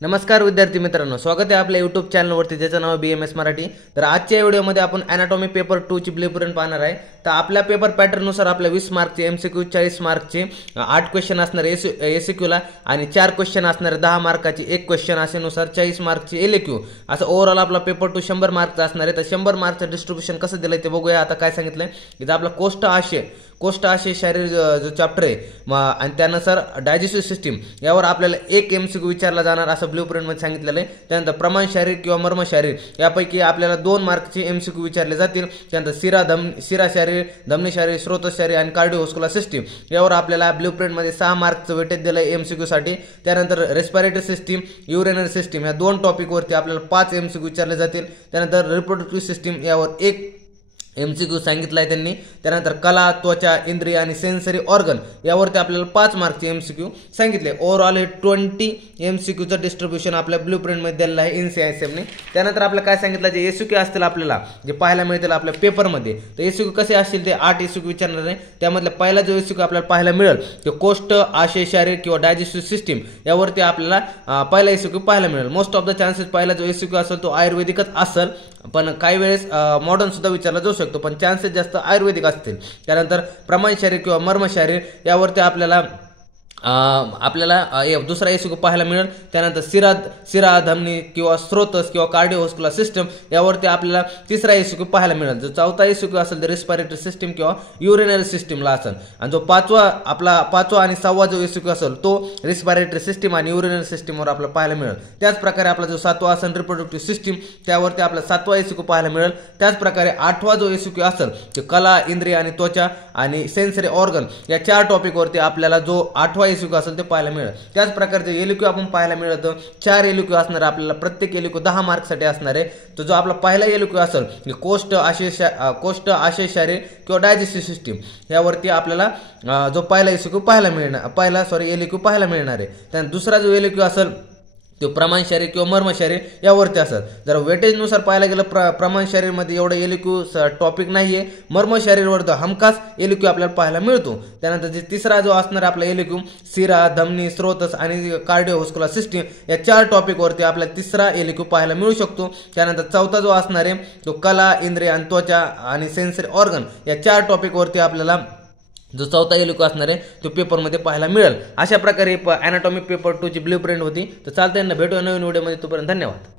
नमस्कार विद्यार्थी मित्रांनो, स्वागत आहे आपल्या यूट्यूब चॅनलवरती ज्याचं नाव BMS मराठी। तर आजच्या व्हिडिओमध्ये आपण ॲनाटॉमी पेपर 2 ची ब्लूप्रिंट पाहणार आहे। तर आपल्या पेपर पॅटर्ननुसार आपल्या 20 मार्कचे MCQ, 40 मार्कचे 8 क्वेश्चन असणार ACQ ला आणि 4 क्वेश्चन असणार 10 मार्काचे 1 क्वेश्चन असेनुसार 40 मार्कचे LAQ। असं ओव्हरऑल आपला पेपर 2 100 मार्कचा असणार आहे। तर 100 मार्कचं डिस्ट्रीब्युशन कसं दिलंय ते बघूया। आता काय सांगितलंय इथं आपला कोष्ट आशय शरीर जो चॅप्टर आहे आणि त्यानुसार डायजेस्टिव्ह सिस्टीम यावर आपल्याला एक MCQ विचारला जाणार असं ब्लूप्रिंटमध्ये सांगितलेलं आहे। त्यानंतर प्रमाण शारीर किंवा मर्म शारीर यापैकी आपल्याला 2 मार्कचे MCQ विचारले जातील। त्यानंतर शिरा शारीर, धमनी शारीर, स्रोत शारीर आणि कार्डिओव्हास्क्युलर सिस्टीम यावर आपल्याला ब्लूप्रिंटमध्ये 6 मार्कचं वेटेज दिलं आहे MCQ साठी। त्यानंतर रेस्पिरेटरी सिस्टीम, युरिनरी सिस्टीम या 2 टॉपिकवरती आपल्याला 5 MCQ विचारले जातील। त्यानंतर रिप्रोडक्टिव्ह सिस्टीम यावर 1 MCQ सांगितलं आहे त्यांनी। त्यानंतर कला, त्वचा, इंद्रिय आणि सेन्सरी ऑर्गन यावरती आपल्याला 5 मार्कचे MCQ सांगितले। ओव्हरऑल हे 20 MCQचं डिस्ट्रीब्युशन आपल्या ब्लूप्रिंटमध्ये दिलेलं आहे NCISMने। त्यानंतर आपल्याला काय सांगितलं जे ACQ असतील आपल्याला जे पाहायला मिळतील आपल्या पेपरमध्ये, तर ACQ कसे असतील ते 8 ACQ विचारणार आहे। त्यामधला पहिला जो ACQ आपल्याला पाहायला मिळेल तो कोष्ट आशय शारीर किंवा डायजेस्टिव्ह सिस्टीम यावरती आपल्याला पहिला ACQ पाहायला मिळेल। मोस्ट ऑफ द चान्सेस पहिला जो ACQ असेल तो आयुर्वेदिकच असेल, पण काही वेळेस मॉडर्न सुद्धा विचारला जाऊ शकतो, पण चान्सेस जास्त आयुर्वेदिक असतील। त्यानंतर प्रमाण शारीर किंवा मर्म शारीर यावरती आपल्याला दुसरा ACQ पाहायला मिळेल। त्यानंतर शिरा धमनी किंवा स्रोतस किंवा कार्डिओव्हास्क्युलर सिस्टम यावरती आपल्याला तिसरा ACQ पाहायला मिळेल। जो चौथा ACQ असेल तर रेस्पिरेटरी सिस्टीम किंवा युरिनरी सिस्टीमला असेल। आणि जो पाचवा आणि 6वा जो ACQ असेल तो रेस्पिरेटरी सिस्टीम आणि युरिनरी सिस्टीमवर आपल्याला पाहायला मिळेल। त्याच प्रकारे आपला जो 7वा असेल रिप्रोडक्टिव्ह सिस्टीम त्यावरती आपल्याला 7वा ACQ पाहायला मिळेल। त्याच प्रकारे 8वा जो ACQ असेल तो कला, इंद्रिय आणि त्वचा आणि सेन्सरी ऑर्गन या 4 टॉपिकवरती आपल्याला जो 8वा ACQ असेल ते पाहायला मिळेल। त्याच प्रकारचे LAQ आपण पाहायला मिळत 4 LAQ असणार आपल्याला, प्रत्येक LAQ 10 मार्कसाठी असणार आहे। तो जो आपला पहिला LAQ असेल कोष्ट आशय शारीर किंवा डायजेस्टिव्ह सिस्टीम यावरती आपल्याला जो पहिला LAQ पाहायला मिळणार आहे। त्यानंतर दुसरा जो LAQ असेल तो प्रमाण शारीर किंवा मर्म शारीर यावरती असेल। जर वेटेजनुसार पाहायला गेलं प्रमाण शारीरमध्ये एवढं LAQ टॉपिक नाहीये, मर्म शारीरवर तर हमखास LAQ आपल्याला पाहायला मिळतो। त्यानंतर जे तिसरा जो असणार आपला LAQ शिरा, धमनी, स्रोतस आणि कार्डिओव्हास्क्युलर सिस्टीम या 4 टॉपिकवरती आपल्याला तिसरा LAQ पाहायला मिळू शकतो। त्यानंतर चौथा जो असणार आहे तो कला, इंद्रिय आणि त्वचा आणि सेन्सरी ऑर्गन या 4 टॉपिकवरती आपल्याला जो चौथा LAQ असणार आहे तो पेपरमध्ये पाहायला मिळेल। अशा प्रकारे ॲनाटॉमी पेपर 2 ची ब्लूप्रिंट होती। तर चालतंय, भेटूया नवीन व्हिडिओमध्ये, तोपर्यंत धन्यवाद।